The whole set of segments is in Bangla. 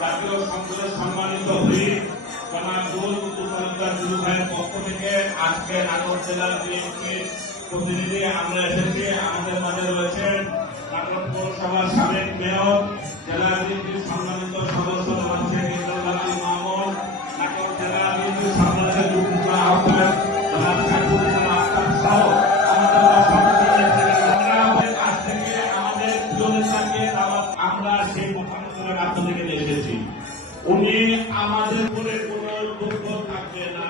জাতীয় সংসদের সম্মানিত হুইপ জনাব নুরুল কুতুব তালুকদার দুলু ভাইয়ের পক্ষ থেকে আজকে নাটোর জেলার বিএনপির প্রতিনিধি আমরা এসেছি। আমাদের মাঝে রয়েছেন নাটোর পৌরসভার সাবেক মেয়র, জেলা বিএনপির সম্মানিত সদস্য জনাব শেখ ইমরান মামুন, নাটোর জেলা বিএনপির সম্মানিত যুগ্ম আহ্বায়ক জনাব সাইফুল ইসলাম আক্তার সহ আমরা সেই মহানগরের কাছ থেকে এসেছি। উনি আমাদের উপরে কোন দুঃখ থাকবে না।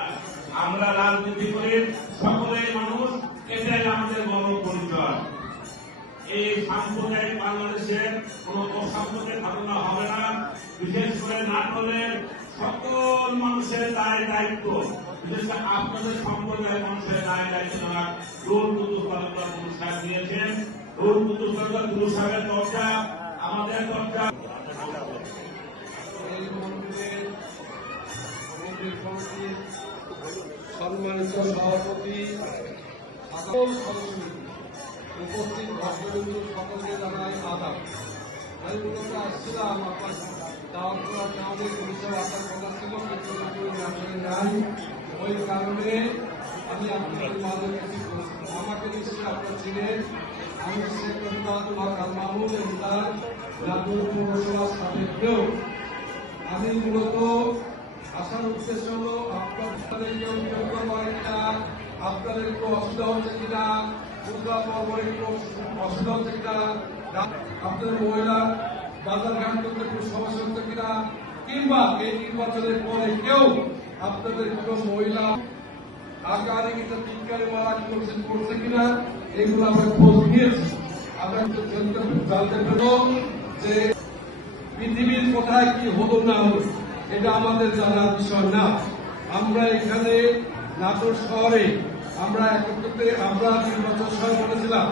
আমরা রাজনীতি করি, সকলেই মানুষ, এটাই আমাদের বড় পরিচয়। এই সাম্প্রদায়িক বাংলাদেশের কোন অসাম্প্রদায়িক ঘটনা হবে না। বিশেষ করে নাটোরের সকল মানুষের দায়িত্ব, বিশেষ করে আপনাদের সম্প্রদায়ের মানুষের দায়িত্ব যারা নুরুল কুতুব তালুকদার দুলু সাহেব দিয়েছেন। নুরুল কুতুব তালুকদার দুলু সাহেবের দরজা আমাদের দরজা। সম্মানিত সভাপতি, সকল সদস্য, উপস্থিত ভক্তবৃন্দ সকলকে জানাই আদাব। আমি মূলত আসছিলাম আপনার দাওয়াত করার কারণে পরিষেবা আসার কথা ছিল, কিন্তু আসলে নাই। ওই কারণে আমি আপনাদের মাঝে কিছু আমাকে নিশ্চয়ই আপনার ছিলেন। আমি শেখ ইমরান মামুন তার নাটোর পৌরসভার সাবেক মেয়র। আমি মূলত আসার উদ্দেশ্য হল আপনাদেরকে অভিযোগ করবো কিনা, আপনাদের একটু অসুবিধা হচ্ছে কিনা, পূজা পর্ব একটু অসুবিধা হচ্ছে কিনা, আপনাদের মহিলা বাজার ঘাট করতে একটু সমস্যা হচ্ছে কিনা, কিংবা এই নির্বাচনের পরে কেউ আপনাদের কোন মহিলা আগারে কিনা টিকারে মারা করছে কিনা, এগুলো আমরা খোঁজ নিয়েছি। আমরা জানতে পেল যে পৃথিবীর কোথায় কি হলো না হলো এটা আমাদের জানার বিষয় না। আমরা এখানে নাটোর শহরে আমরা একত্রে আমরা নির্বাচন সময় বলেছিলাম,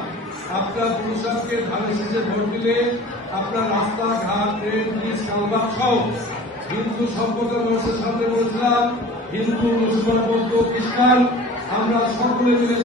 আপনার দুলু সাহেবকে ধানের শীষে ভোট দিলে আপনার রাস্তাঘাট, ট্রেন, ব্রিজ, কালভার্ট সহ হিন্দু সম্প্রদায়ের মানুষের সামনে বলেছিলাম, হিন্দু, মুসলমান, বৌদ্ধ, খ্রিস্টান আমরা সকলে মিলে